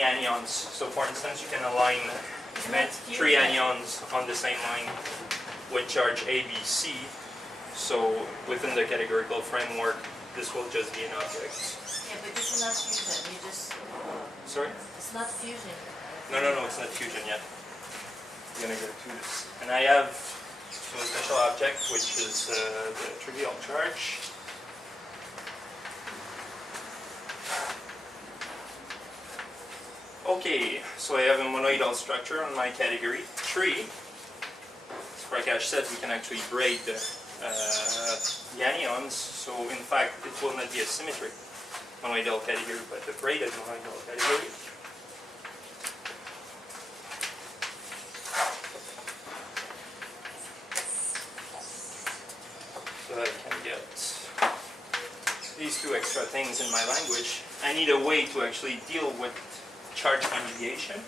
many anyons. So for instance, you can align three anyons on the same line with charge A, B, C. So within the categorical framework, this will just be an object. Yeah, but this is not fusion. You just... Sorry? It's not fusion. No, it's not fusion yet. I'm going to go to this. And I have a special object, which is the trivial charge. Okay, so I have a monoidal structure on my category 3. As Paquette said, we can actually braid the anyons, so in fact it will not be a symmetric monoidal category, but a braided monoidal category. So I can get these two extra things in my language. I need a way to actually deal with charge conjugation.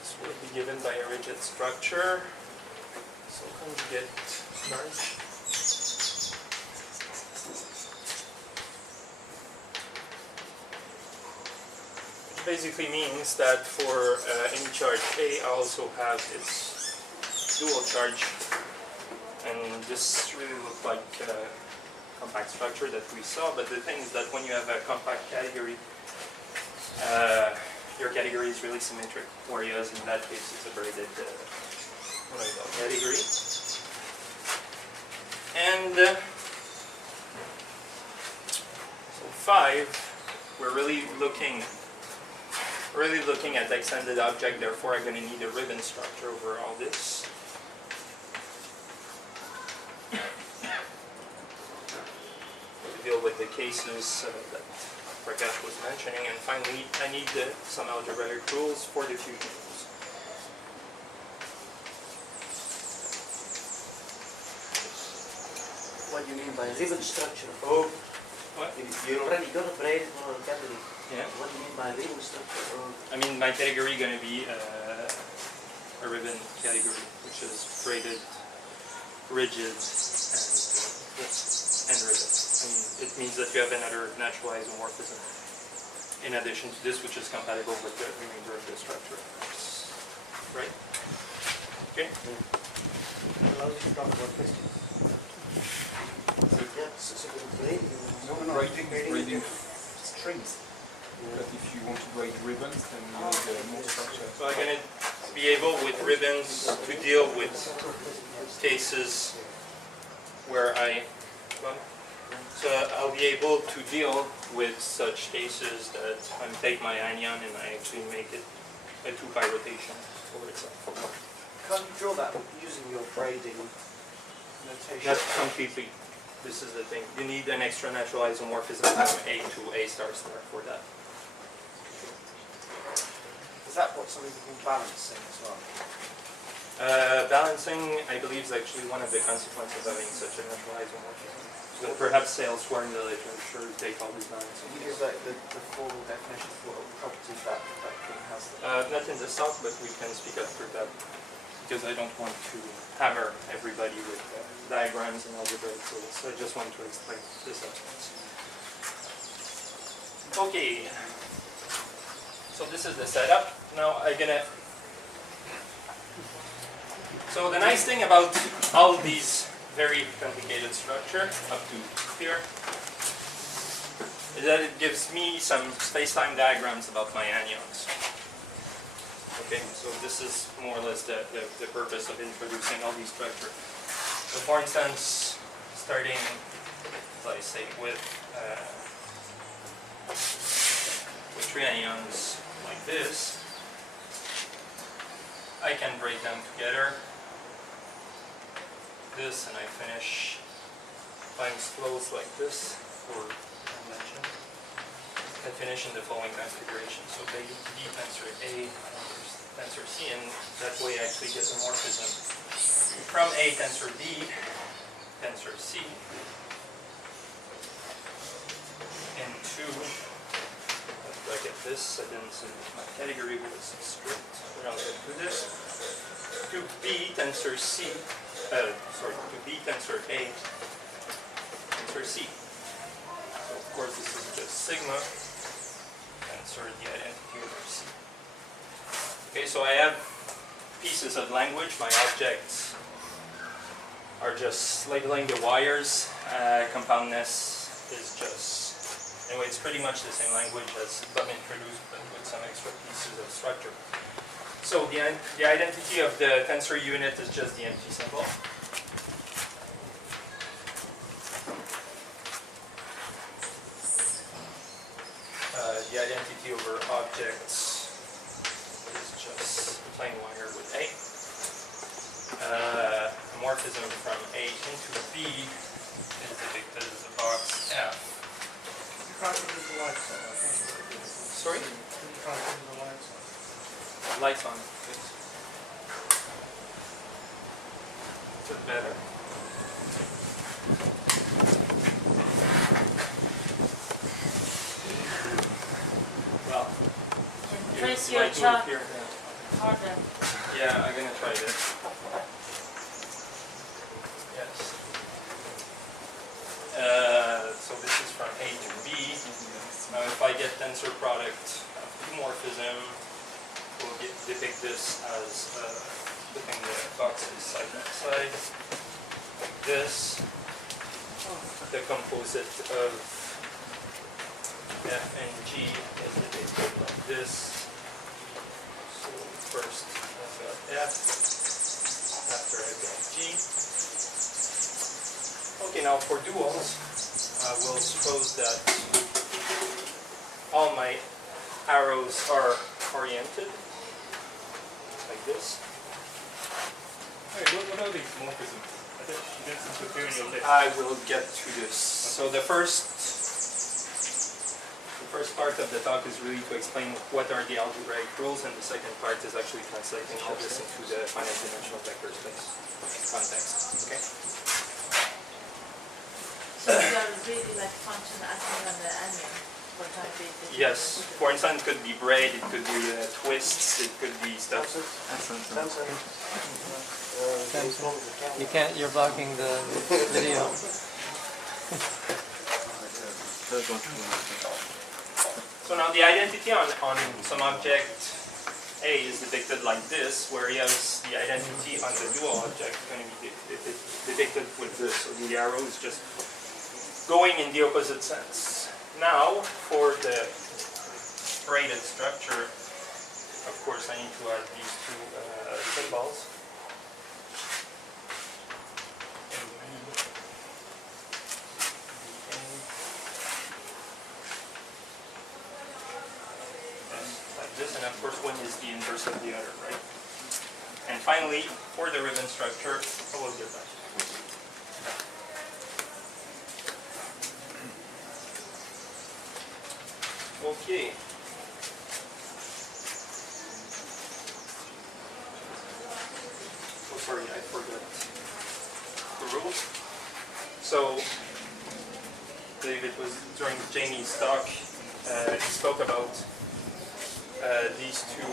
This will be given by a rigid structure. So conjugate charge. Which basically means that for any charge A, I also have its dual charge. And this really looks like compact structure that we saw, but the thing is that when you have a compact category, your category is really symmetric, whereas in that case it's a braided category. And so 5, we're really looking at the extended object, therefore I'm going to need a ribbon structure over all this. Deal with the cases that Paquette was mentioning, and finally I need some algebraic rules for the fusion rules. What do you mean by ribbon structure? Oh, what? You already got a braided monoidal category. Yeah. What do you mean by ribbon structure? I mean my category is going to be a ribbon category, which is braided, rigid, and ribbon. It means that you have another natural isomorphism in addition to this, which is compatible with the remainder of the structure. Right? Okay? Allows you to talk about questions. Braiding strings. But if you want to braid ribbons, then you need more structure. So I'm going to be able with ribbons to deal with cases where so I'll be able to deal with such cases that I take my anion and I actually make it a 2-pi rotation over itself. Can't you draw that using your braiding notation? Not completely. This is the thing. You need an extra natural isomorphism from A to A star star for that. Is that what something called balancing as well? Balancing, I believe, is actually one of the consequences of having such a natural isomorphism. But perhaps elsewhere in the literature they call this balancing. Can you give like the formal definition of what properties that thing has? Not in this talk, but we can speak after that, because I don't want to hammer everybody with diagrams and algebraic rules. So I just want to explain this aspect. Okay. So this is the setup. Now I'm gonna. So the nice thing about all these very complicated structure up to here is that it gives me some space-time diagrams about my anyons. Okay, so this is more or less the purpose of introducing all these structures. So for instance, starting, as I say, with 3 anyons like this, I can break them together. This, and I finish times flows like this for convention. I finish in the following configuration. So B tensor A tensor C, and that way I actually get the morphism from A tensor B tensor C into, I get this, I didn't say my category was strict, but I'll get to this, to B tensor C. To B tensor A tensor C. sigma tensor the identity over C. Okay, so I have pieces of language. My objects are just labeling the wires. Compoundness is just, anyway, it's pretty much the same language as Bob introduced, but with some extra pieces of structure. So the identity of the tensor unit is just the empty symbol. The identity over objects is just plain wire with A. Morphism from A into B is depicted as a box F. You can't use the lights on, I think. Sorry? You can't use the lights on. Lights on, please. Is it better? Well, And you press might your move chalk here. harder. Yeah, I'm gonna try this. Yes. So this is from A to B. Now if I get tensor product of two morphism, we'll depict this as putting the boxes side by side, like this. The composite of F and G is depicted like this. So first I've got F, after I've got G. Okay, now for duals, we'll suppose that all my arrows are oriented like this. Hey, what are these morphisms? I think you did some clear in your list. I will get to this. So the first part of the talk is really to explain what are the algebraic rules, and the second part is actually translating all this into the finite dimensional vector space context. Okay. So you are really like function acting on the onion for time being. Yes. For instance, it could be braid, it could be twists, it could be stuff. You can't, you're blocking the video. So now the identity on some object A is depicted like this, whereas the identity on the dual object is going to be depicted with this. So the arrow is just going in the opposite sense. Now, for the braided structure, of course I need to add these two symbols. Like this, and of course one is the inverse of the other, right? And finally, for the ribbon structure, I will get that. Okay. Oh, sorry, I forgot the rules. So, David was during Jamie's talk. He spoke about these two.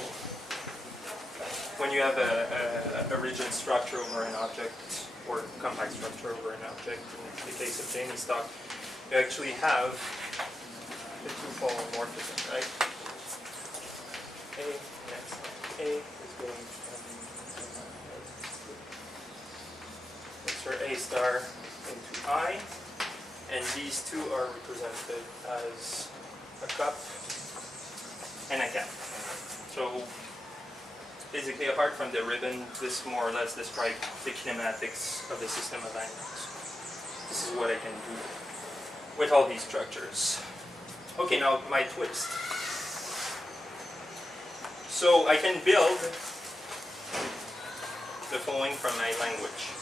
When you have a rigid structure over an object, or compact structure over an object, in the case of Jamie's talk, you actually have the two-fold morphism, right? A is going from A star into I, and these two are represented as a cup and a cap. So basically, apart from the ribbon, this more or less describes the kinematics of the system of angles. This is what I can do with all these structures. Okay, now my twist. So I can build the following from my language.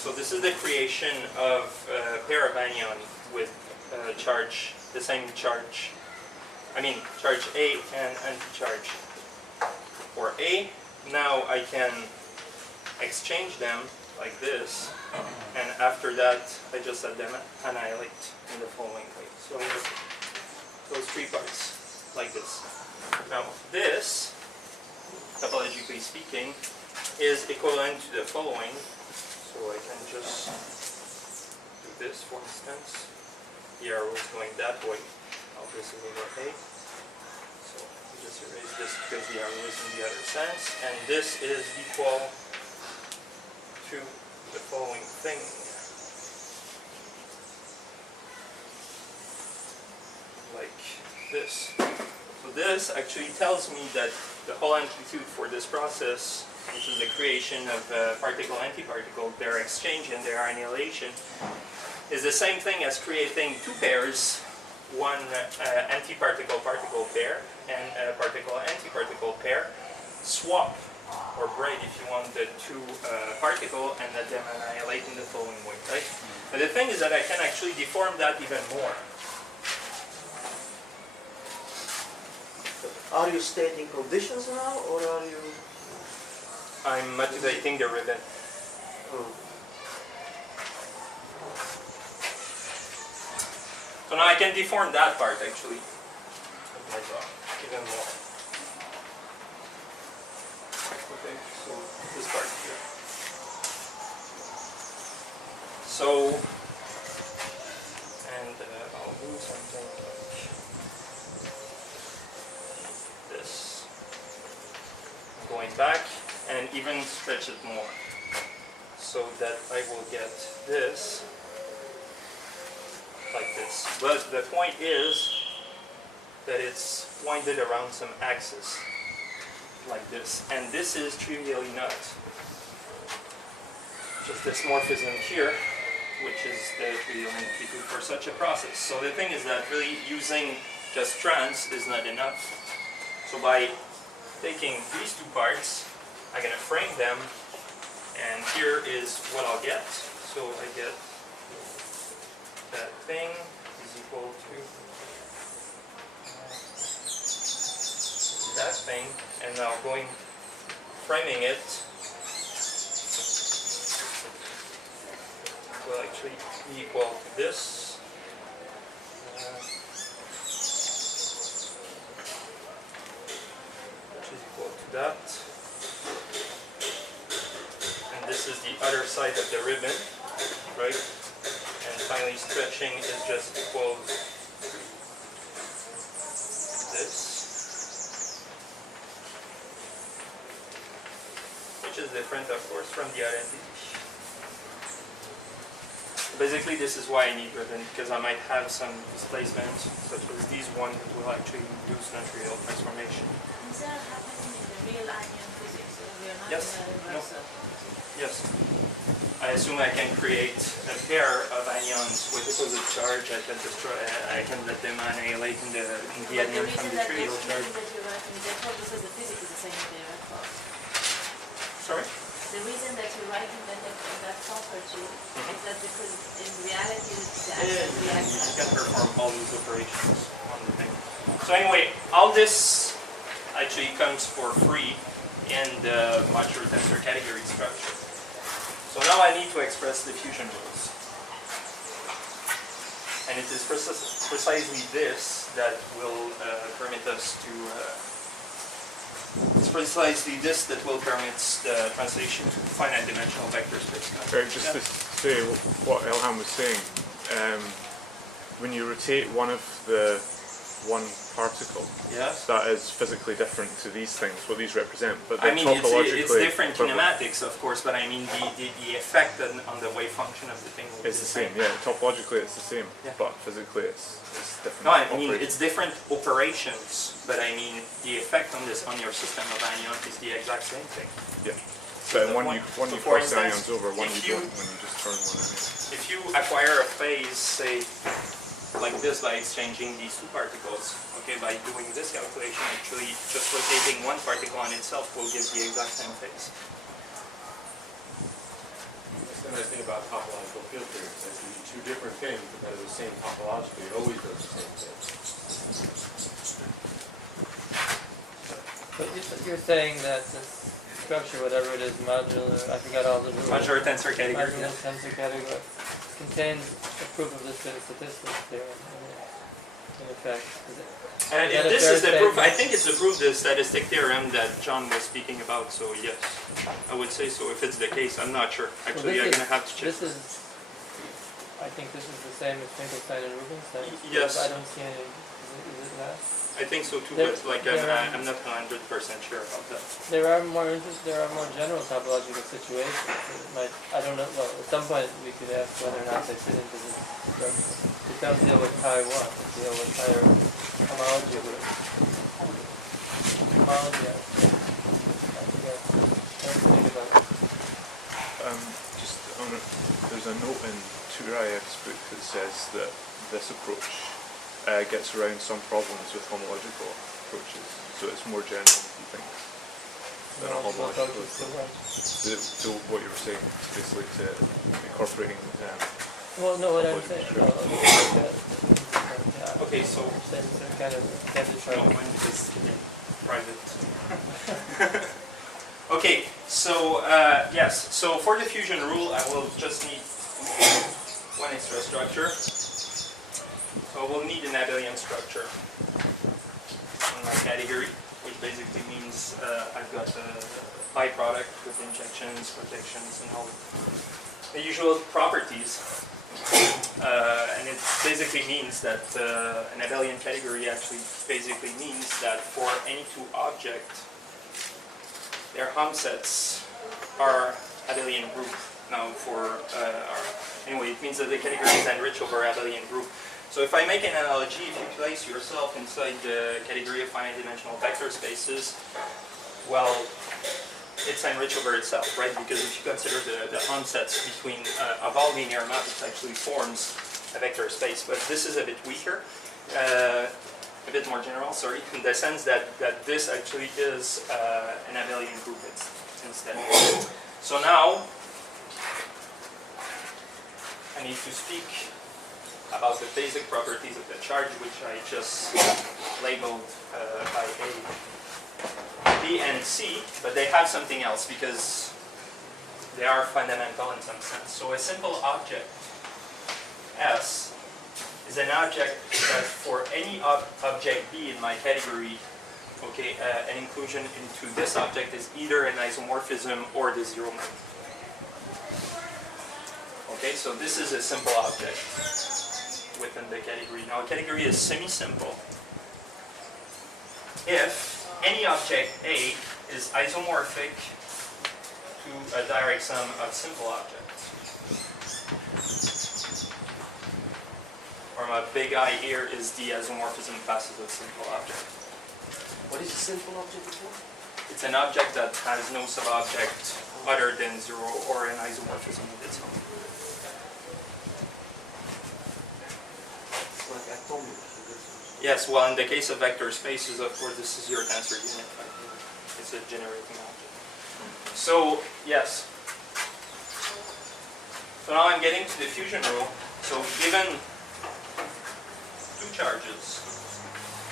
So this is the creation of a pair of anion with charge, the same charge. Charge A and anti-charge. For A, now I can exchange them like this, and after that I just let them annihilate in the following way. So I have those three parts like this. Now this, topologically speaking, is equivalent to the following. So I can just do this, for instance. The arrow is going that way. All this is over A. So we just erase this because the arrow is in the other sense. And this is equal to the following thing. Like this. So this actually tells me that the whole amplitude for this process, which is the creation of particle-antiparticle, their exchange and their annihilation, is the same thing as creating two pairs, one antiparticle-particle pair and a particle-antiparticle pair, swap or braid if you want the two particle and let them annihilate in the following way, right? But the thing is that I can actually deform that even more. Are you stating conditions now, or are you? I'm motivating the ribbon. Oh. So now I can deform that part actually. Even more. Okay, so this part here. So, and I'll do something like this. Going back and even stretch it more. So that I will get this like this. But the point is that it's winded around some axis like this. And this is trivially not just this morphism here, which is the trivial amplitude for such a process. So the thing is that really using just trans is not enough. So by taking these two parts, I'm going to frame them, and here is what I'll get. So I get that thing is equal to that thing, and now going framing it will actually be equal to this. Which is equal to that. And this is the other side of the ribbon, right? And finally stretching is just equal to this. Which is different, of course, from the identity. Basically, this is why I need ribbon, because I might have some displacement, such as these ones that will actually induce non-trivial transformation. Is that happening in the real anion physics, or we are not Yes. in the reversal? Yes. I assume I can create a pair of anions with opposite charge. I can destroy. I can let them annihilate in the But anion from the trivial charge. that you're writing that code because the physics is the same in the right part. Sorry. The reason that you're writing that property is that because in reality the action You reacts. can perform all these operations on the thing. So anyway, all this actually comes for free in the modular tensor category structure. So now I need to express diffusion rules. And it is precisely this that will permit us to it's precisely this that will permit the translation to finite dimensional vector space. Just to say what Ilham was saying, when you rotate one of the one particle, Yes. that is physically different to these things, what these represent. But I mean, topologically it's different equivalent. kinematics, of course, but I mean the effect on the wave function of the thing will be It's the same, yeah. Topologically it's the same, Yeah. but physically it's different. No, I mean operations. it's different operations, but I mean the effect on your system of anion is the exact same thing. Yeah. But the when one- you so for cross the instance, ions over, one if you you- don't when you just turn one anyway. If you acquire a phase, say, like this by exchanging these two particles, okay, by doing this calculation, actually just rotating one particle on itself will give the exact same phase. That's the nice thing about topological field theory. It's like you do two different things, but that are the same topologically. It always does the same thing. But you're saying that this structure, whatever it is, modular, I forgot all the rules. Modular tensor category. Modular tensor category contains a proof of this statistics theorem, in effect. And Is that if a this fair is the proof, I statement? think it's the proof, the statistic theorem that John was speaking about, so yes, I would say so if it's the case. I'm not sure. Actually, I'm going to have to check. This is, I think this is the same as Finkelstein and Rubinstein. Yes. I don't see any, is that. I think so too, There- but like there are- I'm not 100% sure about that. There are more general topological situations. It might, I don't know. Well, at some point we could ask whether or not they fit into this structure. It don't deal with pi 1. It deal with higher homology group. Homology. I forget. I have to think about it. Just on there's a note in Turaev's book that says that this approach gets around some problems with homological approaches, so it's more general, you think, than a homological. So what you were saying, basically, to incorporating. Well, no, what I'm saying. No, Okay, so Some kind of no, mine is private. Okay, so yes, so for the fusion rule, I will just need one extra structure. So we'll need an abelian structure in my category, which basically means I've got a byproduct with injections, protections, and all the usual properties. And it basically means that an abelian category actually basically means that for any two objects, their Hom sets are abelian group. Now anyway, it means that the category is enriched over abelian group. So if I make an analogy, if you place yourself inside the category of finite dimensional vector spaces, well, it's enriched over itself, right? Because if you consider the Hom sets between of all linear map, it actually forms a vector space. But this is a bit weaker, a bit more general, sorry, in the sense that this actually is an abelian group instead. So now, I need to speak about the basic properties of the charge, which I just labeled by A, B, and C, but they have something else because they are fundamental in some sense. So a simple object, S, is an object that for any object B in my category, okay, an inclusion into this object is either an isomorphism or the zero map. Okay, so this is a simple object within the category. Now, a category is semi-simple if any object A is isomorphic to a direct sum of simple objects. Or my big I here is the isomorphism classes of simple object. What is a simple object before? It's an object that has no subobject other than zero or an isomorphism of its own. Like atomic. Yes, well, in the case of vector spaces, of course, this is your tensor unit. Right? It's a generating object. So, yes. So now I'm getting to the fusion rule. So given two charges,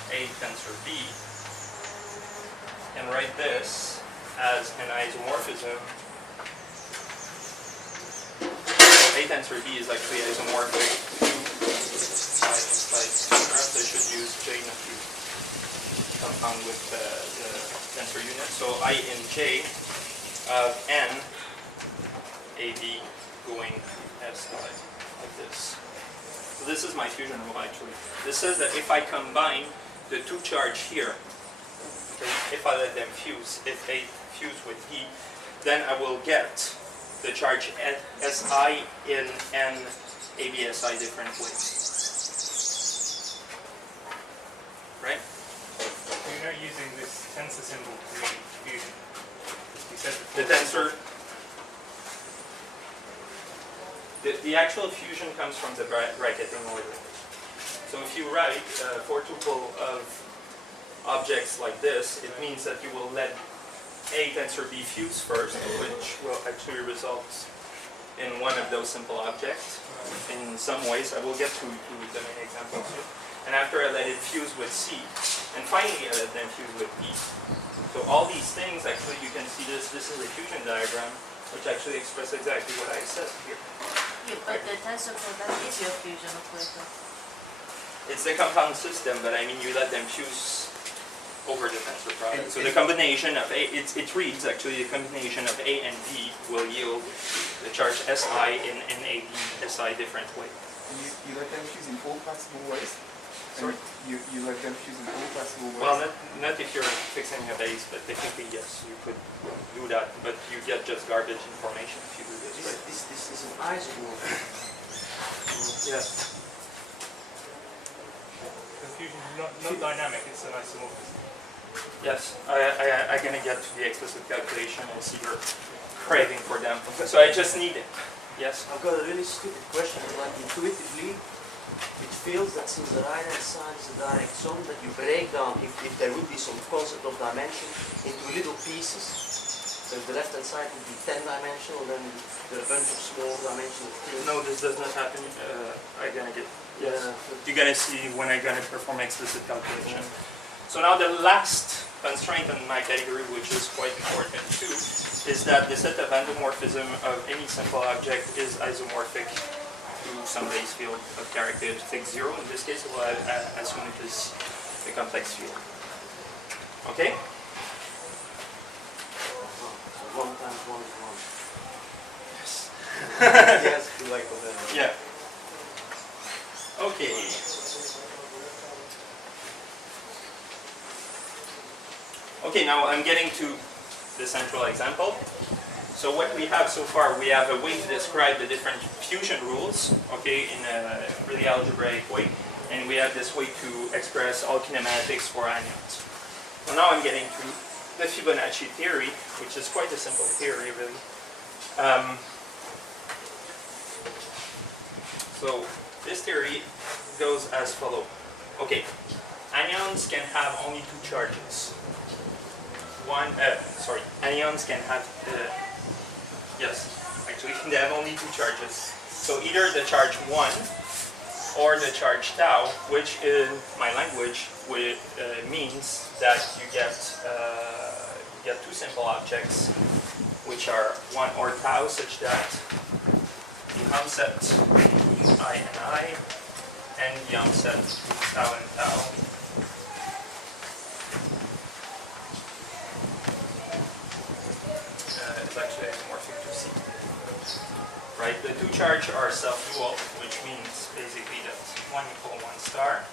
A tensor B, and write this as an isomorphism. So A tensor B is actually isomorphic to perhaps I should use J not to compound with the tensor unit. So I in J of N AB going S like this. So this is my fusion rule actually. This says that if I combine the two charge here, okay, if I let them fuse, if they fuse with E, then I will get the charge SI in N ABSI different ways. Right? You're not using this tensor symbol to make fusion. You said The tensor, the actual fusion comes from the bracketing order. So if you write for tuple of objects like this, it means that you will let A tensor B fuse first, which will actually result in one of those simple objects. In some ways, I will get to the main examples here. And after I let it fuse with C, and finally I let them fuse with E. So all these things, actually, you can see this is a fusion diagram, which actually expresses exactly what I said here. Yeah, but the tensor product is your fusion operator. It's the compound system, but I mean you let them fuse over the tensor product. So the combination of A, it reads actually the combination of A and B will yield the charge SI in NAB SI different way. You let them fuse in all possible ways? Sorry? you let them fuse in all possible ways. Well, not if you're fixing a base, but technically yes, you could do that, but you get just garbage information if you do this, right? This is an isomorph. Yes. Confusion is not dynamic, it's an isomorphism. Yes, I'm gonna get to the explicit calculation and see your craving for them. So I just need it. Yes? I've got a really stupid question, like intuitively, it feels that since the right hand side is a direct sum, that you break down, if there would be some concept of dimension, into little pieces. So if the left hand side would be 10-dimensional, then there are a bunch of small dimensional things. No, this does not happen. I'm gonna get, yes. You're gonna see when I'm gonna perform explicit calculation. So now the last constraint on my category, which is quite important too, is that the set of endomorphism of any simple object is isomorphic to some base field of characteristic 0. In this case, we'll assume it is a complex field. Okay? So 1 times 1 is 1. Yes. Yes, you like whatever. Yeah. Okay. Okay, now I'm getting to the central example. So what we have so far, we have a way to describe the different fusion rules, okay, in a really algebraic way, and we have this way to express all kinematics for anions. So now I'm getting to the Fibonacci theory, which is quite a simple theory, really. So this theory goes as follows. Okay, anions can have only 2 charges. Anions can have, yes, actually they have only 2 charges. So either the charge 1 or the charge tau, which in my language means that you get 2 simple objects, which are 1 or tau, such that the Helm set I and I, and the Helm set tau and tau. It's actually isomorphic to C. Right? The 2 charge are self-dual, which means basically that 1 equal 1 star,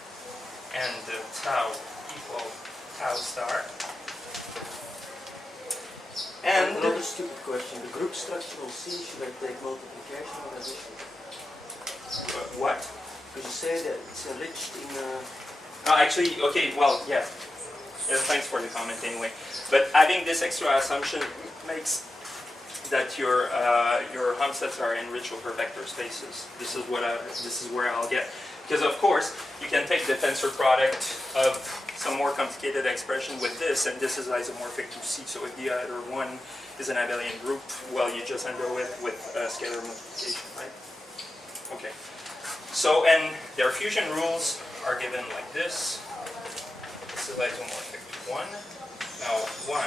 and the tau equal tau star. And another stupid question. The group structure on C, should I take multiplication or addition? What? Because you say that it's enriched in actually, okay, well, yeah. Thanks for the comment anyway. But having this extra assumption makes that your Helm sets are enriched over vector spaces. This is where I'll get. Because of course, you can take the tensor product of some more complicated expression with this, and this is isomorphic to C. So if the other one is an abelian group, well, you just end up with scalar multiplication, right? Okay. So, and their fusion rules are given like this. This is isomorphic to 1. Now 1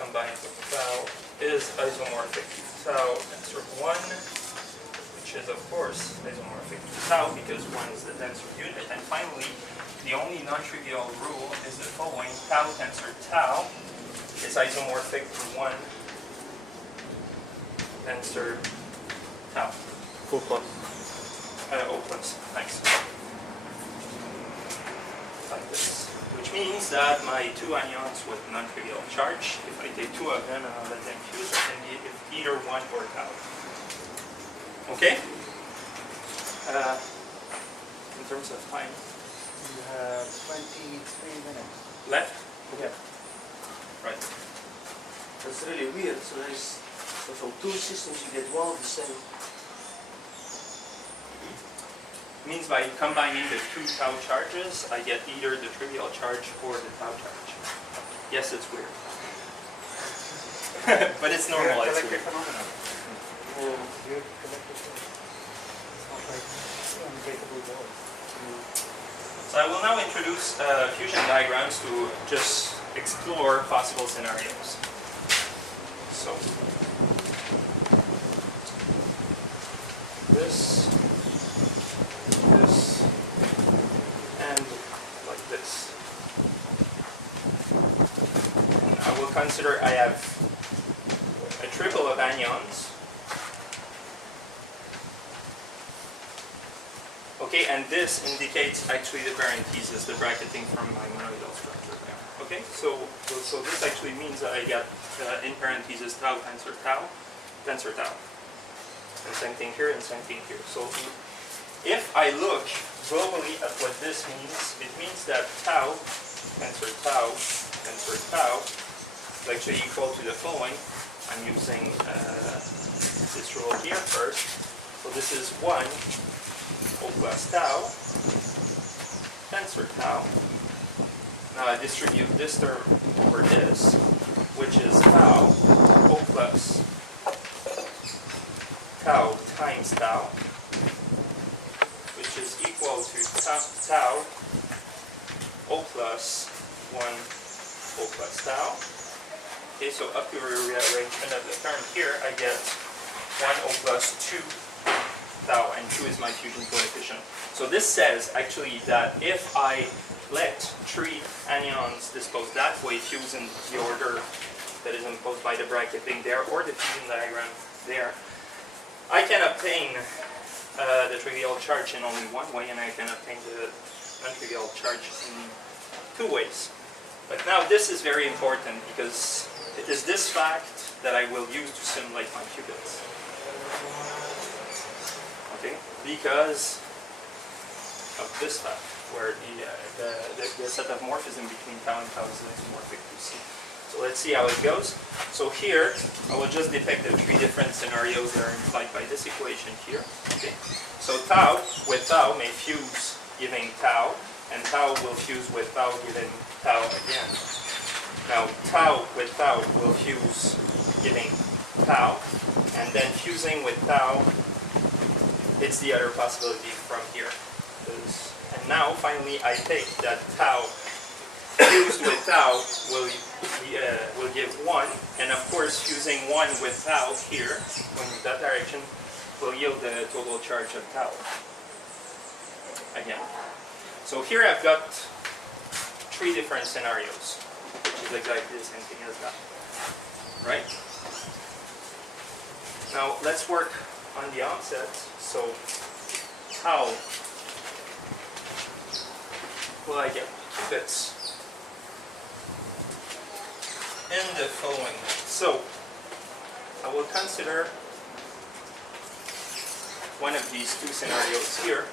combined with tau is isomorphic to tau tensor 1, which is of course isomorphic to tau because 1 is the tensor unit. And finally, the only non-trivial rule is the following: tau tensor tau is isomorphic to 1 tensor tau. O plus. O plus, thanks. Like this. Which means that my 2 anions with non-trivial charge, if I take 2 of them and I'll let them fuse, I can get either 1 or tau. Okay? In terms of time. You have 23 minutes. Left? Yeah. Right. That's really weird. So from 2 systems you get 1 of the same. Means by combining the 2 tau charges, I get either the trivial charge or the tau charge. Yes, it's weird. But it's normal, it's weird. phenomenon. So I will now introduce fusion diagrams to just explore possible scenarios. So, this, and like this. And I will consider I have a triple of anions. Okay, and and this indicates actually the parentheses, the bracketing from my monoidal structure there. Okay, so this actually means that I get in parentheses tau tensor tau, tensor tau. And same thing here, and same thing here. So if I look globally at what this means, it means that tau tensor tau tensor tau is actually equal to the following. I'm using this rule here first. So this is 1 O plus tau tensor tau. Now I distribute this term over this, which is tau O plus tau times tau, which is equal to tau O plus 1 O plus tau. Okay, so after rearrangement of the term here, I get 1 O plus 2 tau, and 2 is my fusion coefficient. So this says actually that if I let 3 anions disposed that way, fuse in the order that is imposed by the bracketing there, or the fusion diagram there, I can obtain the trivial charge in only one way, and I can obtain the non-trivial charge in 2 ways. But now this is very important, because it is this fact that I will use to simulate my qubits. Okay, because of this fact, where the set of morphism between tau and tau is isomorphic to C. So let's see how it goes. So here, I will just depict the 3 different scenarios that are implied by this equation here. Okay, so tau with tau may fuse giving tau, and tau will fuse with tau giving tau again. Now tau with tau will fuse giving tau, and then fusing with tau, it's the other possibility from here. And now finally I take that tau fused with tau will give 1, and of course fusing 1 with tau here, going in that direction, will yield the total charge of tau again. So here I've got 3 different scenarios, which is exactly the same thing as that, right? Now let's work on the onset. So how will I get qubits in the following way? So I will consider one of these 2 scenarios here,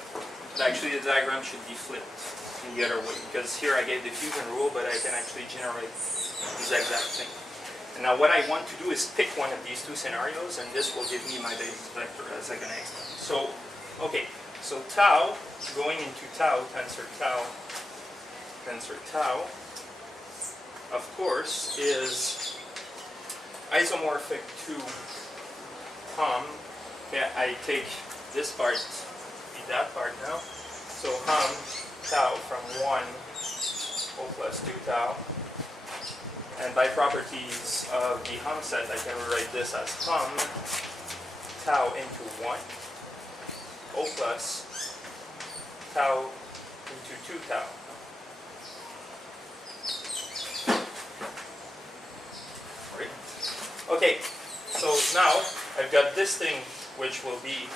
but actually the diagram should be flipped in the other way, because here I gave the fusion rule, but I can actually generate this exact thing. And now what I want to do is pick one of these 2 scenarios, and this will give me my basis vector as I can explain. So, okay, so tau going into tau tensor tau, of course, is isomorphic to hum. Okay, I take this part, be that part now. So hum tau from 1 O plus 2 tau. And by properties of the hum set, I can rewrite this as hum tau into 1 O plus tau into 2 tau. Right? Okay, so now I've got this thing which will be,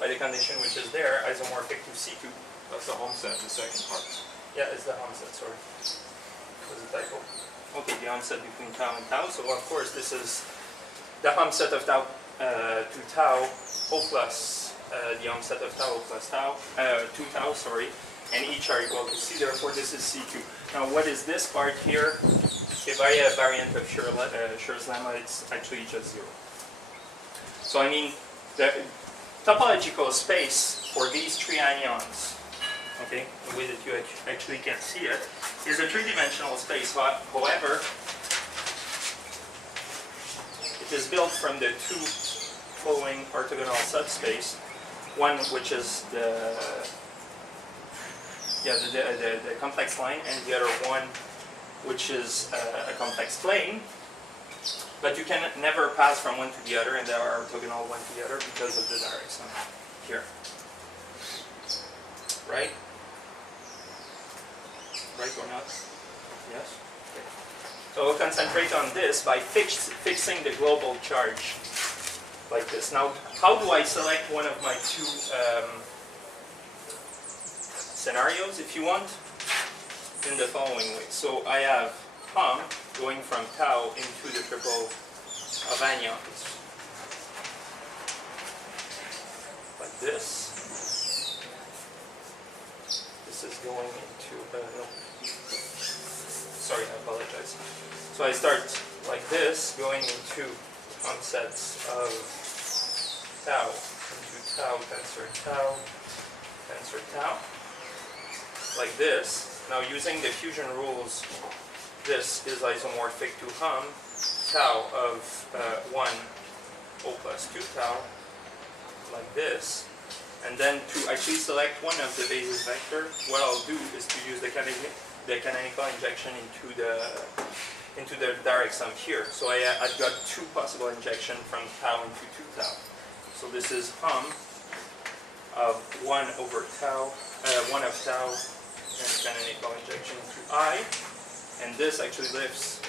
by the condition which is there, isomorphic to C2. That's the hum set, the second part. Yeah, it's the hum set, sorry. Was a typo. Okay, the hum set between tau and tau. So of course this is the hum set of tau to tau O plus the hum set of tau O plus tau, 2 tau, sorry, and each are equal to C, therefore this is C2. Now what is this part here? If I have a variant of Schur's lemma, it's actually just 0. So I mean, the topological space for these 3 anions, okay, the way that you actually can see it, is a 3-dimensional space. However, it is built from the 2 following orthogonal subspace. One which is the complex line, and the other one which is a complex plane. But you can never pass from one to the other, and they are orthogonal one to the other because of the direct sum here. Right? Right or not? Yes? Okay. So we'll concentrate on this by fixing the global charge like this. Now, how do I select one of my 2 scenarios, if you want, in the following way. So I have hum going from tau into the triple of anyons, like this. This is going into, no. Sorry, I apologize. So I start like this, going into sets of tau, into tau, tensor tau, like this. Now using the fusion rules, this is isomorphic to hum, tau of 1 O plus 2 tau, like this. And then to actually select one of the basis vector, what I'll do is to use the canonical injection into the direct sum here. So I've got two possible injection from tau into 2 tau. So this is hum of 1 over tau, 1 of tau, and canonical injection into I. And this actually lifts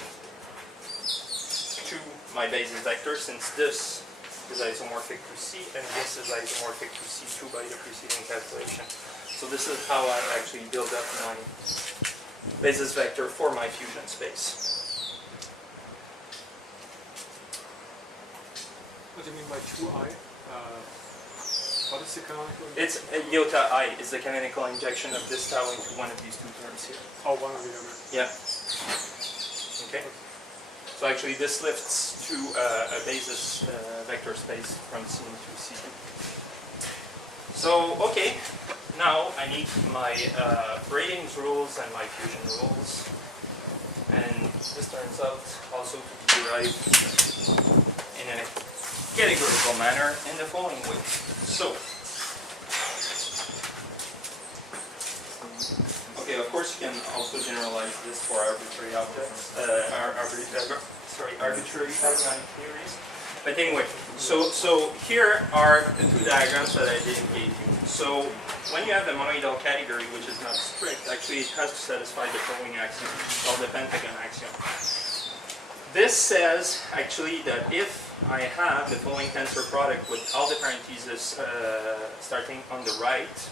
to my basis vector, since this is isomorphic to C, and this is isomorphic to C2 by the preceding calculation. So this is how I actually build up my basis vector for my fusion space. What do you mean by 2i? What is the canonical? It's iota I is the canonical injection of this tau into one of these two terms here. Oh, one of the other. Yeah. Okay. So actually this lifts to a basis vector space from C into C2. So, okay, now I need my braidings rules and my fusion rules. And this turns out also to be derived in a categorical manner in the following way. So, okay, of course you can also generalize this for arbitrary objects, arbitrary Fibonacci theories. But anyway, so here are the two diagrams that I didn't give you. So when you have a monoidal category which is not strict, actually it has to satisfy the following axiom, called the pentagon axiom. This says actually that if I have the following tensor product with all the parentheses starting on the right,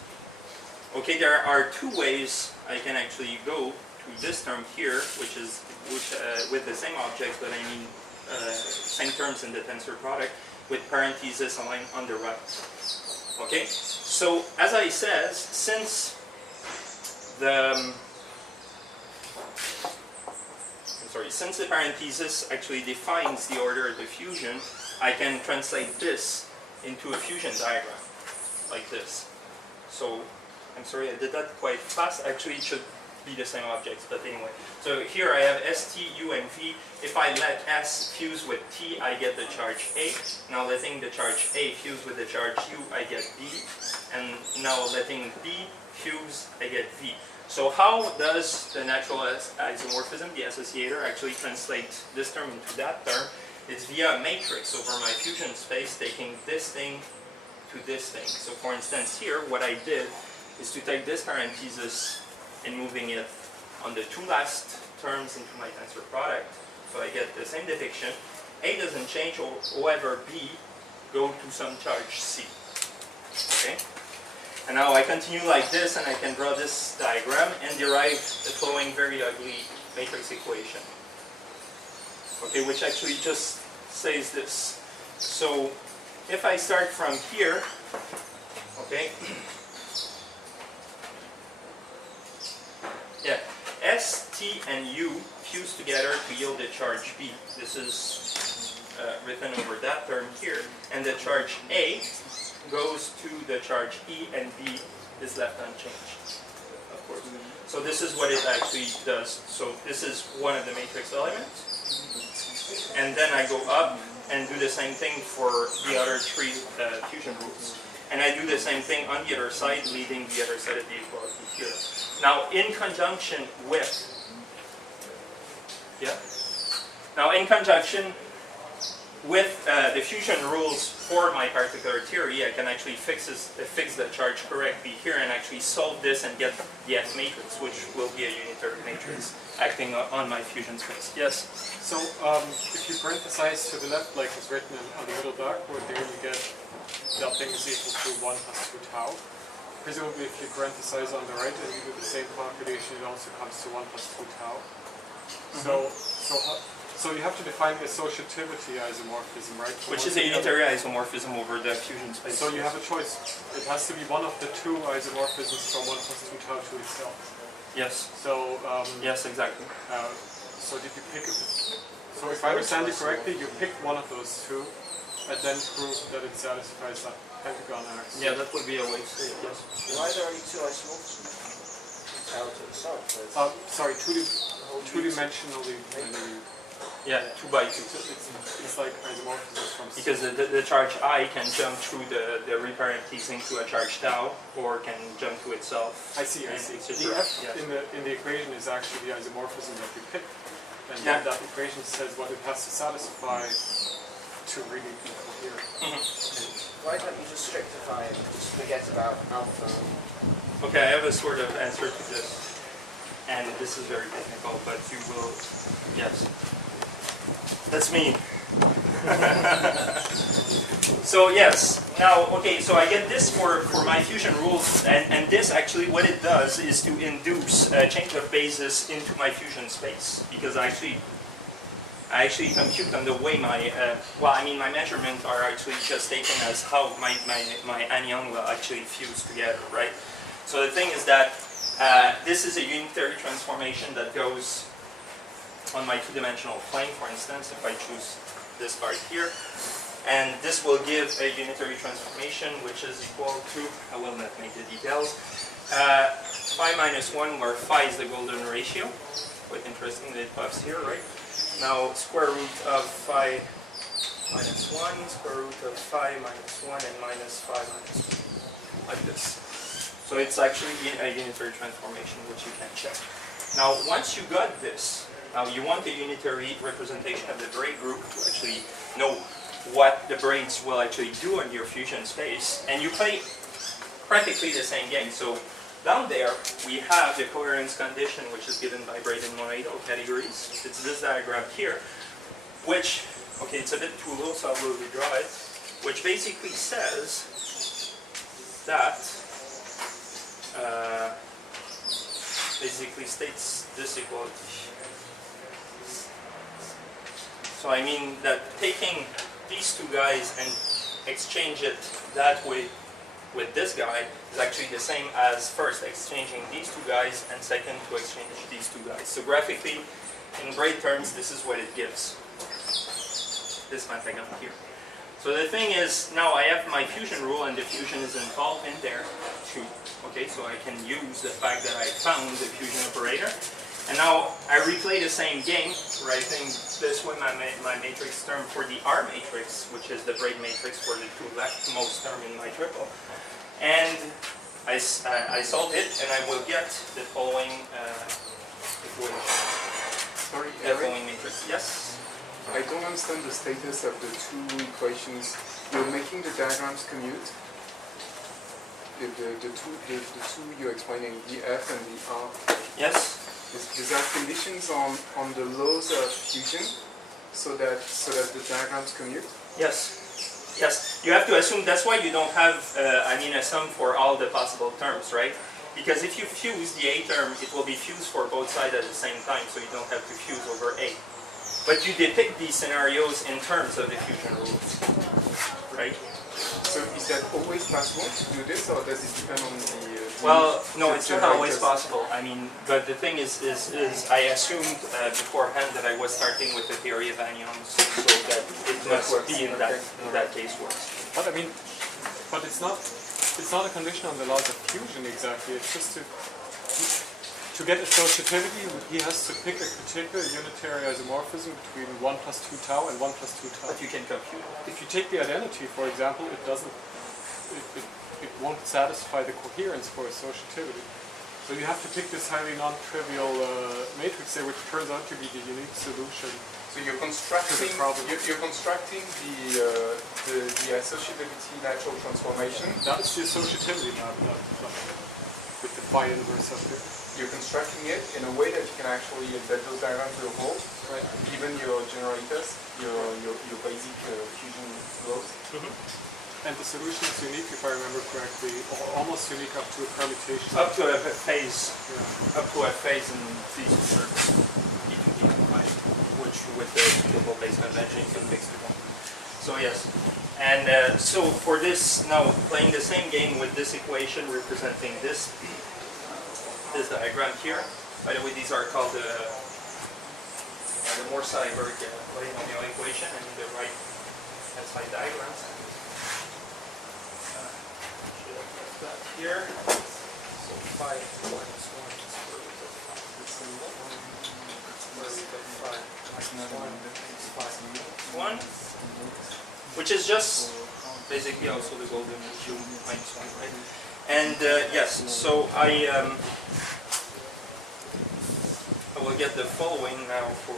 okay, there are two ways I can actually go to this term here, which with the same objects, but I mean same terms in the tensor product with parentheses aligned on the right. Okay, so as I said, since the since the parenthesis actually defines the order of the fusion, I can translate this into a fusion diagram like this. So I'm sorry I did that quite fast. Actually it should be the same objects, but anyway. So here I have S, T, U, and V. If I let S fuse with T, I get the charge A. Now letting the charge A fuse with the charge U, I get B. And now letting B fuse, I get V. So how does the natural isomorphism, the associator, actually translate this term into that term? It's via a matrix over my fusion space, taking this thing to this thing. So for instance here, what I did is to take this parenthesis and moving it on the two last terms into my tensor product. So I get the same depiction. A doesn't change, however B go to some charge C. Okay? And now I continue like this, and I can draw this diagram and derive the following very ugly matrix equation. Okay, which actually just says this. So if I start from here, okay, yeah, S, T, and U fuse together to yield the charge B. This is written over that term here, and the charge A goes to the charge E, and B is left unchanged, of course. So this is what it actually does. So this is one of the matrix elements. And then I go up and do the same thing for the other three fusion rules. And I do the same thing on the other side, leaving the other side of the equality here. Now in conjunction with, now in conjunction with the fusion rules for my particular theory, I can actually fix the charge correctly here and actually solve this and get the F matrix, which will be a unitary matrix acting on my fusion space. Yes? So if you parenthesize to the left, like it's written on the middle backward, there you get that thing is equal to 1 plus 2 tau. presumably if you parenthesize on the right and you do the same computation, it also comes to 1 plus 2 tau. So you have to define the associativity isomorphism, right? Which is a unitary isomorphism over the fusion space. So you have a choice. It has to be one of the two isomorphisms from 1 plus 2 tau to itself. Yes. So yes, exactly. so did you pick it? So if I understand it correctly, you picked one of those two, and then proved that it satisfies that pentagon axis. Yeah, that would be a way to say it. Yes. Why are there only two isomorphisms? Tau to itself. Sorry, two-dimensionally. Yeah, 2 by 2. It's like isomorphisms from. Because the charge I can jump through the reparenthesing to a charge tau, or can jump to itself. I see. The F Yes. in the equation is actually the isomorphism that you pick, and Yeah. that equation says what it has to satisfy to really be coherent. Why can't you just strictify and just forget about alpha? Okay, I have a sort of answer to this, and this is very technical, but you will, yes. That's me. So yes, now, okay, so I get this for my fusion rules, and this actually, what it does is to induce a change of basis into my fusion space, because I actually compute on the way my, my measurements are actually just taken as how my anion will actually fuse together, right? So the thing is that this is a unitary transformation that goes on my two-dimensional plane, for instance, if I choose this part here. And this will give a unitary transformation, which is equal to, I will not make the details, phi minus 1, where phi is the golden ratio. Quite interesting that it pops here, right? Now, square root of phi minus 1, square root of phi minus 1, and minus phi minus 1, like this. So it's actually a unitary transformation, which you can check. Now, once you got this, now you want a unitary representation of the braid group to actually know what the braids will actually do in your fusion space, and you play practically the same game. So down there we have the coherence condition, which is given by braid and monoidal categories. It's this diagram here, which, okay, it's a bit too low, so I will redraw it, which basically says that basically states this equality. So I mean that taking these two guys and exchange it that way with this guy is actually the same as first exchanging these two guys and second to exchange these two guys. So graphically, in braid terms, this is what it gives. This pentagon here. So the thing is, now I have my fusion rule, and the fusion is involved in there too. Okay, so I can use the fact that I found the fusion operator. And now I replay the same game, writing this way my matrix term for the R matrix, which is the braid matrix for the two leftmost term in my triple. And I solve it, and I will get the following following matrix. Yes? I don't understand the status of the two equations. You're making the diagrams commute. The two you're explaining, the F and the R. Yes. Is that conditions on the laws of fusion, so that the diagrams commute? Yes. Yes. You have to assume that's why you don't have a sum for all the possible terms, right? Because if you fuse the A term, it will be fused for both sides at the same time, so you don't have to fuse over A. But you depict these scenarios in terms of the fusion rules, right? So is that always possible to do this, or does it depend on the... Well, no, it's not always possible. I mean, but the thing is I assumed beforehand that I was starting with the theory of anions, so that it must be in that case works. But I mean, but it's not a condition on the laws of fusion exactly. It's just to get associativity, he has to pick a particular unitary isomorphism between 1 plus 2 tau and 1 plus 2 tau. But you can compute. If you take the identity, for example, it doesn't. It won't satisfy the coherence for associativity. So you have to pick this highly non-trivial matrix there, which turns out to be the unique solution. So you're constructing the associativity natural transformation. That is the associativity map with the phi inverse up here. You're constructing it in a way that you can actually, that those diagrams will hold, right? Even your generators, your basic fusion rules. Mm-hmm. And the solution is unique, if I remember correctly, or almost unique up to a permutation. Up to a phase. Yeah. Up to a phase in these two circles, which with the double base convention you can fix it. So yes, and so for this now playing the same game with this equation representing this diagram here. By the way, these are called the Morse-Heiberg polynomial equation and the right hand side diagrams. Should have left that here. So 5 minus 1 is square root of 5. Square root of 5 minus 1 is 1, which is just basically also the golden ratio minus 1, right? And yes, so I will get the following now for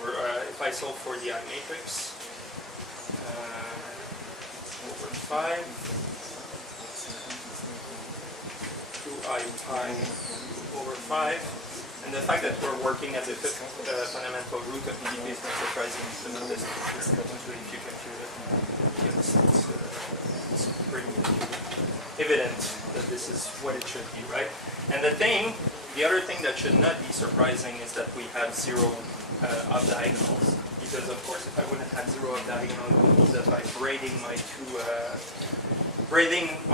if I solve for the I matrix over 5 2I pi over 5, and the fact that we're working at the fifth fundamental root of PDP is not surprising to notice if you compute it, because it's pretty evident that this is what it should be, right? And the other thing that should not be surprising is that we have 0 off diagonals, because of course if I wouldn't have 0 off diagonals, it would mean that by braiding my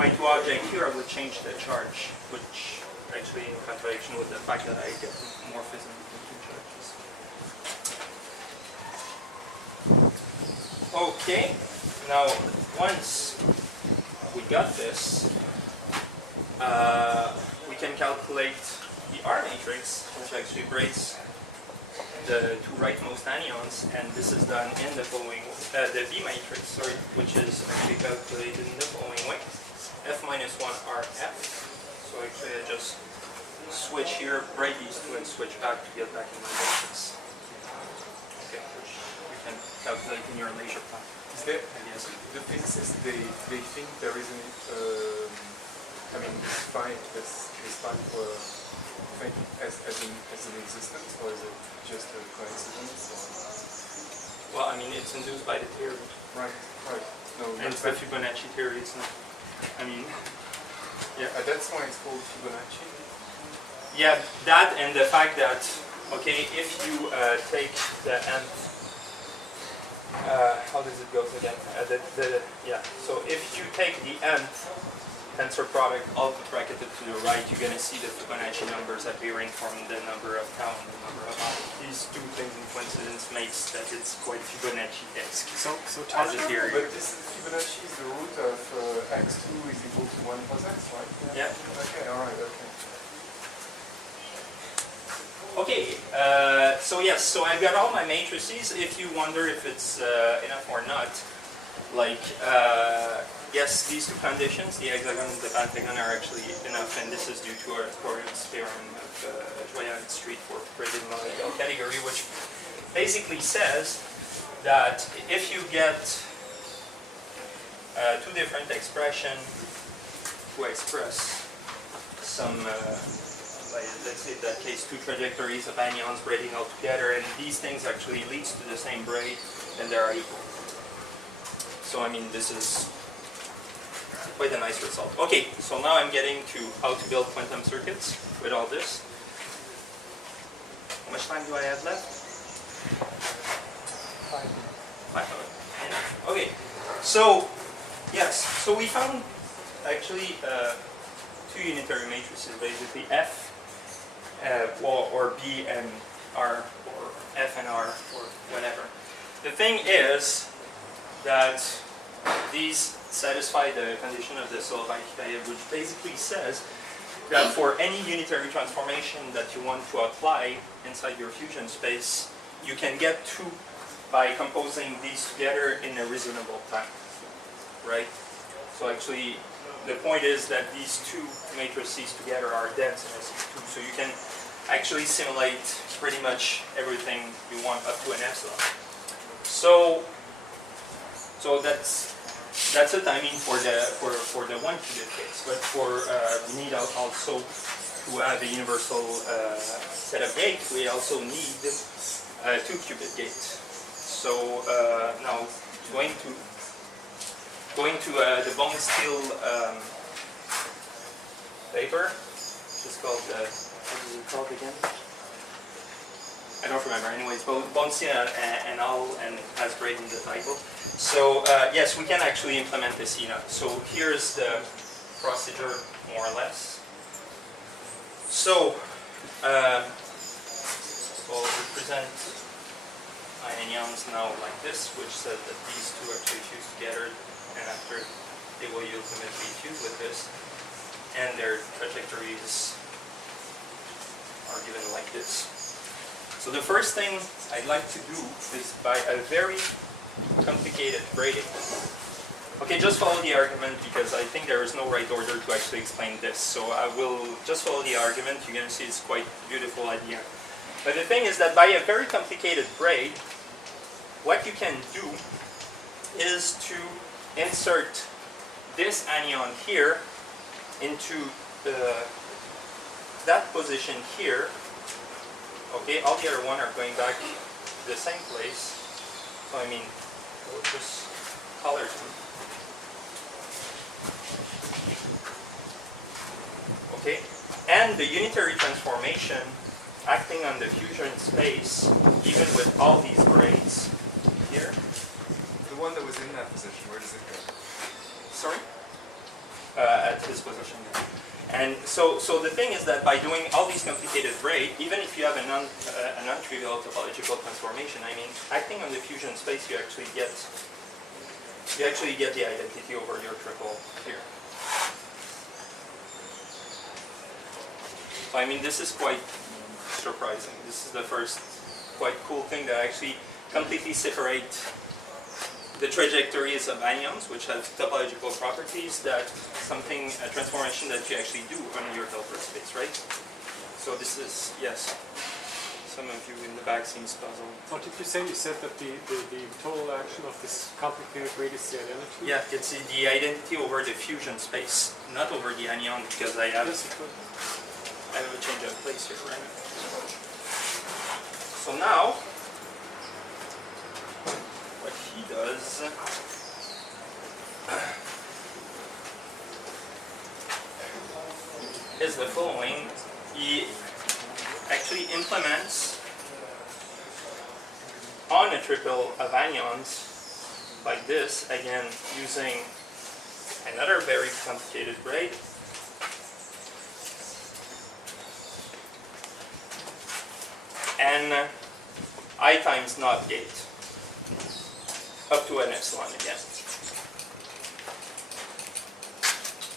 two objects here, I would change the charge, which actually in contradiction with the fact that I get morphism between two charges. Okay, now once we got this, we can calculate the R matrix, which actually braids the two rightmost anyons, and this is done in the following, the B matrix, sorry, which is actually calculated in the following way: F minus 1 R F. So actually I just switch here, braid these two, and switch back to get back in my matrix. Okay, which you can calculate in your leisure time. Is there, yes, the physicists, they think there is an, I mean, this type thing as an existence, or is it just a coincidence? Or? Well, I mean, it's induced by the theory. Right. No, and it's the Fibonacci theory, it's not, I mean, yeah. That's why it's called Fibonacci? Yeah, that and the fact that, okay, if you take the nth, how does it go again? Yeah, so if you take the nth tensor product all bracketed to the right, you're going to see the Fibonacci numbers appearing from the number of tau and the number of alpha. These two things in coincidence makes that it's quite Fibonacci-esque. So as a theory. But this Fibonacci is the root of x2 is equal to 1 plus x, right? Yeah. Okay, alright, okay. Okay, so yes, so I've got all my matrices. If you wonder if it's enough or not, like, yes, these two conditions, the hexagon and the pentagon, are actually enough, and this is due to our Coherence theorem of Joya and Street for braided non-abelian category, which basically says that if you get two different expressions to express some, let's say in that case, two trajectories of anyons braiding all together, and these things actually leads to the same braid, then they are equal. So I mean, this is quite a nice result. Okay, so now I'm getting to how to build quantum circuits with all this. How much time do I have left? 5 minutes. Okay, so yes, so we found actually two unitary matrices, basically F, or B and R, or F and R, or whatever. The thing is that these satisfy the condition of the Solovay-Kitaev, which basically says that for any unitary transformation that you want to apply inside your fusion space, you can get two by composing these together in a reasonable time, right? So actually, the point is that these two matrices together are dense in SE2, so you can actually simulate pretty much everything you want up to an epsilon. So that's it. I mean, for the 1 qubit case, but for we need also to have a universal set of gates. We also need 2 qubit gates. So now going to going to the bone steel paper, which is called, what is it called again? I don't remember. Anyways, bone steel and all, and has grade in the title. So yes, we can actually implement the CNOT. So here's the procedure, more or less. So we'll represent ions now like this, which says that these two actually fuse together, and after they will ultimately fuse with this, and their trajectories are given like this. So the first thing I'd like to do is by a very complicated braiding. Okay, just follow the argument because I think there is no right order to actually explain this. So I will just follow the argument. You're going to see it's quite a beautiful idea. But the thing is that by a very complicated braid, what you can do is to insert this anion here into that position here. Okay, all the other one are going back to the same place. So I mean, we'll just color them. Okay, and the unitary transformation acting on the fusion space, even with all these braids here. The one that was in that position, where does it go? Sorry? At this position. And so the thing is that by doing all these complicated braids, even if you have a non-trivial topological transformation, I mean, acting on the fusion space, you actually get the identity over your triple here. So I mean, this is quite surprising. This is the first quite cool thing that actually completely separate the trajectories of anions, which have topological properties, that something, a transformation that you actually do on your Hilbert space, right? So this is, yes, some of you in the back seems puzzled. What did you say? You said that the total action of this complicated braid is the identity? Yeah, it's the identity over the fusion space, not over the anion, because I have a change of place here, right? So now, what he does is the following. He actually implements on a triple of anions like this, again using another very complicated braid. And I times not gate up to an epsilon again.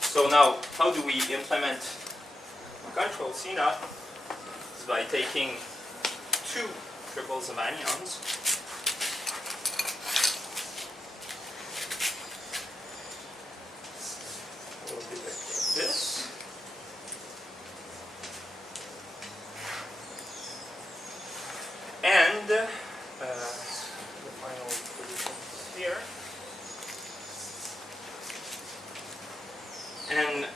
So now, how do we implement control C naught? Is by taking two triples of anions. We'll do it like this. And the final position here. And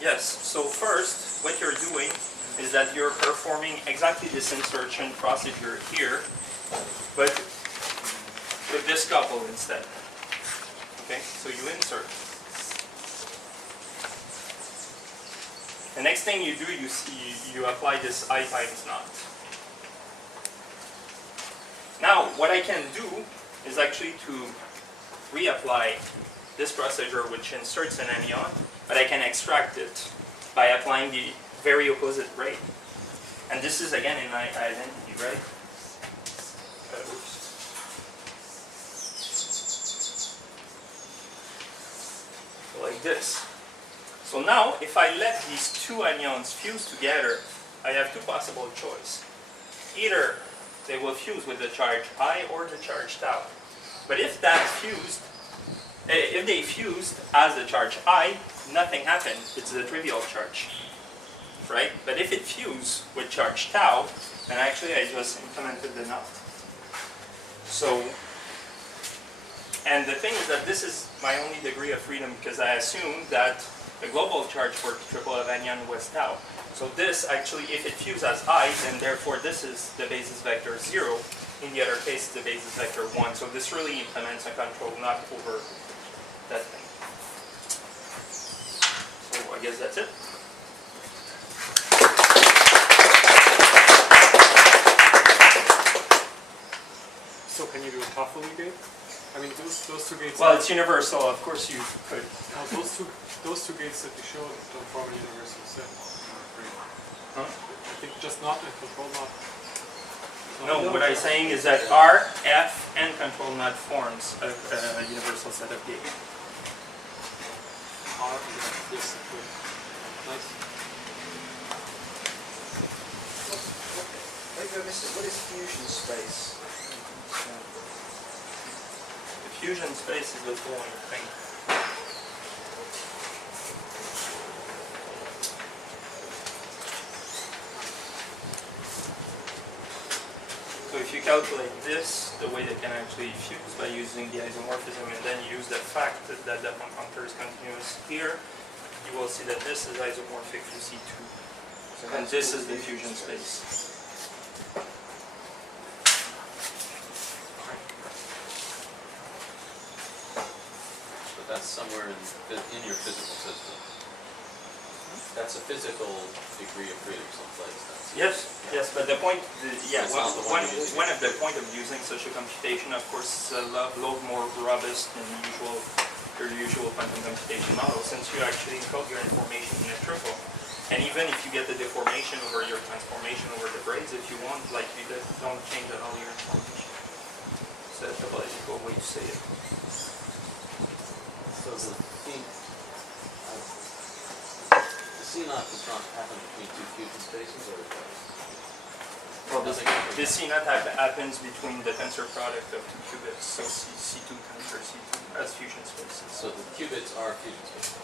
yes, so first, what you're doing is that you're performing exactly this insertion procedure here, but with this couple instead. Okay, so you insert. The next thing you do, you apply this I times naught. Now, what I can do is actually to reapply this procedure which inserts an anion, but I can extract it by applying the very opposite braid. And this is again in my identity, right? Oops. Like this. So now, if I let these two anions fuse together, I have two possible choices. Either they will fuse with the charge I or the charge tau. But if that fused, if they fused as the charge I, nothing happened. It's the trivial charge, right? But if it fused with charge tau, then actually I just implemented the knot. So, and the thing is that this is my only degree of freedom because I assume that the global charge for triple of anion was tau. So this actually, if it fuses as I, then therefore this is the basis vector 0. In the other case, the basis vector 1. So this really implements a control not over that thing. So I guess that's it. So can you do a Toffoli gate? I mean, those two gates. Well, it's universal. Of course, you could. Those two gates that you showed don't form a universal set. Huh? I think just not in control knot. No, what I'm saying is that R, F, and control knot forms a universal set of gates. R, yes, good. Nice. Maybe I missed it. What is fusion space? The fusion space is the following thing. So if you calculate this, the way they can actually fuse by using the isomorphism, and then use the fact that the counter is continuous here, you will see that this is isomorphic to C2. And this is the fusion space. But that's somewhere in your physical system. That's a physical degree of freedom someplace. Yes, yes, but the point, yeah, It's not the one you're using. one of the point of using such a computation, of course, is a lot more robust than your usual quantum computation model, since you actually encode your information in a triple. And even if you get the deformation over your transformation over the braids, if you want, like you don't change at all your information. So that's a logical way to say it. So the C-naught does not happen between two fusion spaces, or it does? Well, Nothing the C-naught happens between the tensor product of two qubits, so C2 tensor C2 as fusion spaces. So the qubits are fusion spaces.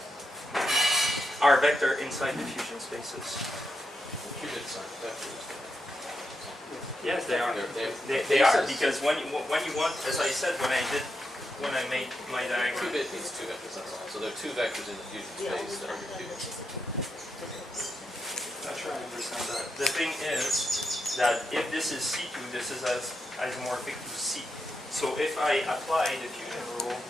Are vector inside the fusion spaces. The qubits aren't vectors. Yes, they are. They're They are, bases. because when you want, as I said when I made my diagram. Qubit means two vectors, that's all. So there are two vectors in the fusion space that are your qubits. Not sure I understand that. The thing is that if this is C2, this is as isomorphic to C. So if I apply the fusion rule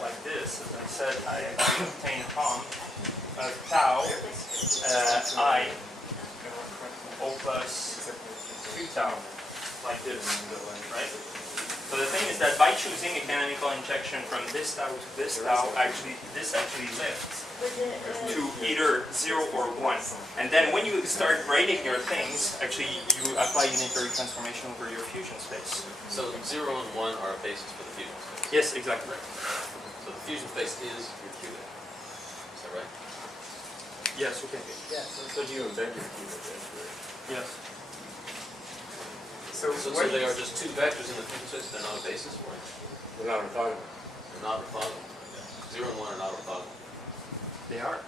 like this, as I said, I obtain hom of tau I O plus 2 tau, like this, right? So the thing is that by choosing a canonical injection from this tau to this tau, this actually lifts to either 0 or 1. And then when you start braiding your things, actually you apply unitary transformation over your fusion space. So 0 and 1 are a basis for the fusion space. Yes, exactly. So the fusion space is your qubit. Is that right? Yes, okay. Yeah, so you embed your qubit into it. Yes. So they are just two vectors in the fusion space, they're not a basis for it? They're not orthogonal. They're not orthogonal. 0 and 1 are not orthogonal. They are.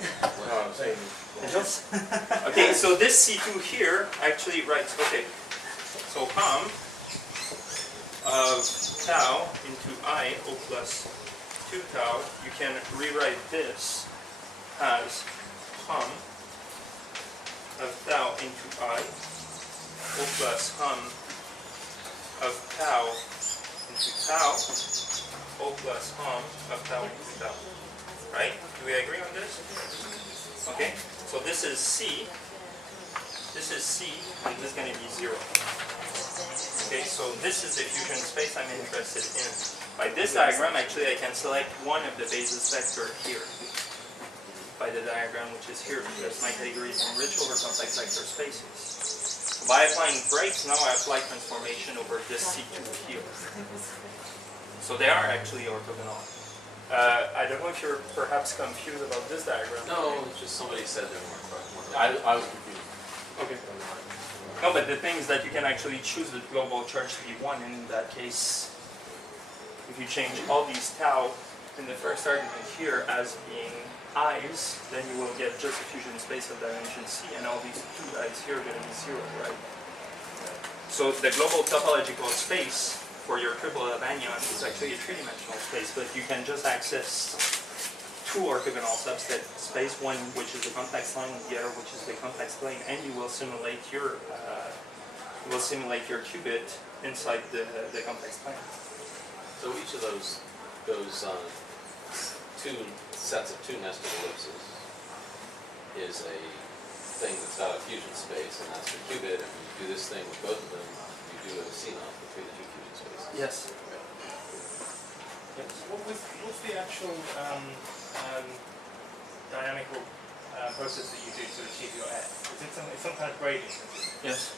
No, I'm saying. Yes. Okay, so this C2 here actually writes, okay, so hom of tau into I O plus 2 tau, you can rewrite this as hom of tau into I O plus hom of tau into tau O plus hom of tau into tau. Right? Do we agree on this? Okay, so this is C, and this is going to be 0. Okay, so this is the fusion space I'm interested in. By this diagram, actually, I can select one of the basis vector here. By the diagram, which is here, because my category is enriched over complex vector spaces. So by applying braids, now I apply transformation over this C2 here. So they are actually orthogonal. I don't know if you're perhaps confused about this diagram. No, it's just somebody said they weren't orthogonal. I was confused. Okay. No, but the thing is that you can actually choose the global charge to be 1, and in that case, if you change all these tau in the first argument here as being i's, then you will get just a fusion space of dimension C, and all these 2 i's here are going to be 0, right? So the global topological space for your triple Lagrangian is actually a 3-dimensional space, but you can just access 2 orthogonal subset space, one which is the complex line, and the other which is the complex plane, and you will simulate your qubit inside the complex plane. So each of those those two sets of two nested ellipses is a thing that's got a fusion space, and that's the qubit, and when you do this thing with both of them, you do a CMOS between the two fusion spaces. Yes. What's the actual dynamical process that you do to achieve your F? Is it some kind of braiding? Yes.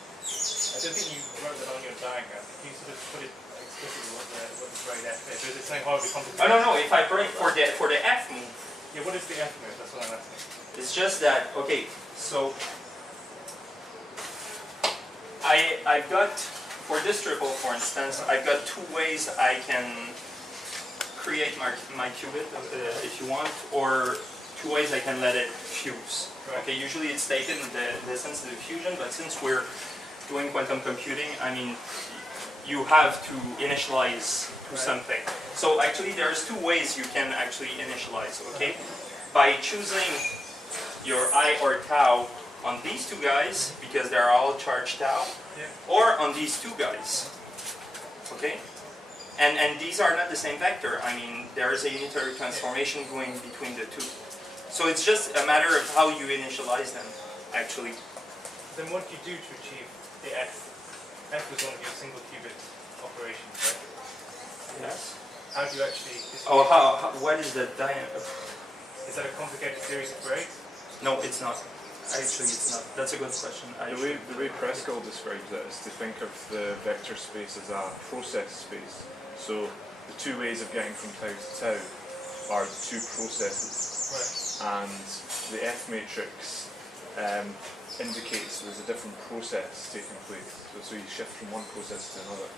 I don't think you wrote that on your diagram. Can you sort of put it explicitly what the braid F is? Or is it something horribly complicated? Oh no, if I break for the F move, Yeah, what is the F move? That's what I'm asking. it's just that, okay, so I've got, for this triple for instance, I've got two ways I can create my qubit if you want, or two ways I can let it fuse. Right. Okay, usually it's taken the sensitive fusion, but since we're doing quantum computing, I mean, you have to initialize to something. So actually there's two ways you can actually initialize, okay? By choosing your I or tau on these two guys, because they're all charged tau, or on these two guys, okay? And these are not the same vector. I mean, there is a unitary transformation going between the two. So it's just a matter of how you initialize them, actually. Then what do you do to achieve the F? F was one of your single qubit operations, right? Yes. How do you actually... Oh, what is the diameter? Is that a complicated series of braids? No, it's not. Actually, it's not. That's a good question. The way Prescott describes it is to think of the vector space as a process space. So the two ways of getting from tau to tau are two processes. Right. And the F matrix indicates there's a different process taking place. So you shift from one process to another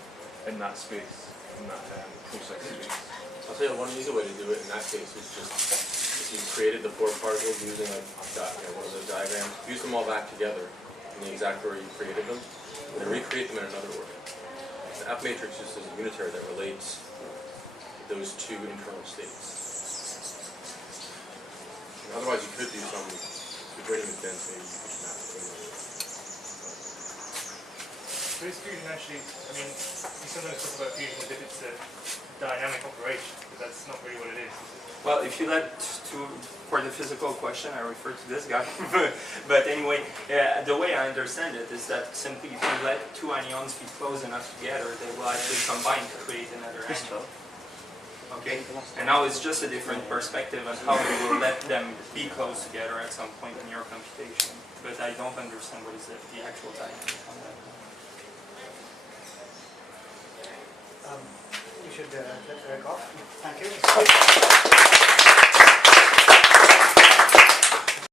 in that space, in that process space. I'll tell you one easy way to do it in that case is just if you created the four particles using one of those diagrams, use them all back together in the exact order you created them, and then recreate them in another order. The F matrix just is a unitary that relates those two internal states. Otherwise, you could do some grading of density. You could map it in. So is fusion actually, I mean, you sometimes talk about fusion as if it's a dynamic operation, but that's not really what it is it? Well, if you let for the physical question, I refer to this guy. But anyway, the way I understand it is that simply if you let two anions be close enough together, they will actually combine to create another anion. Okay, and now it's just a different perspective on how you will let them be close together at some point in your computation. But I don't understand what is the actual dynamic on that. You should let Eric off. Thank you.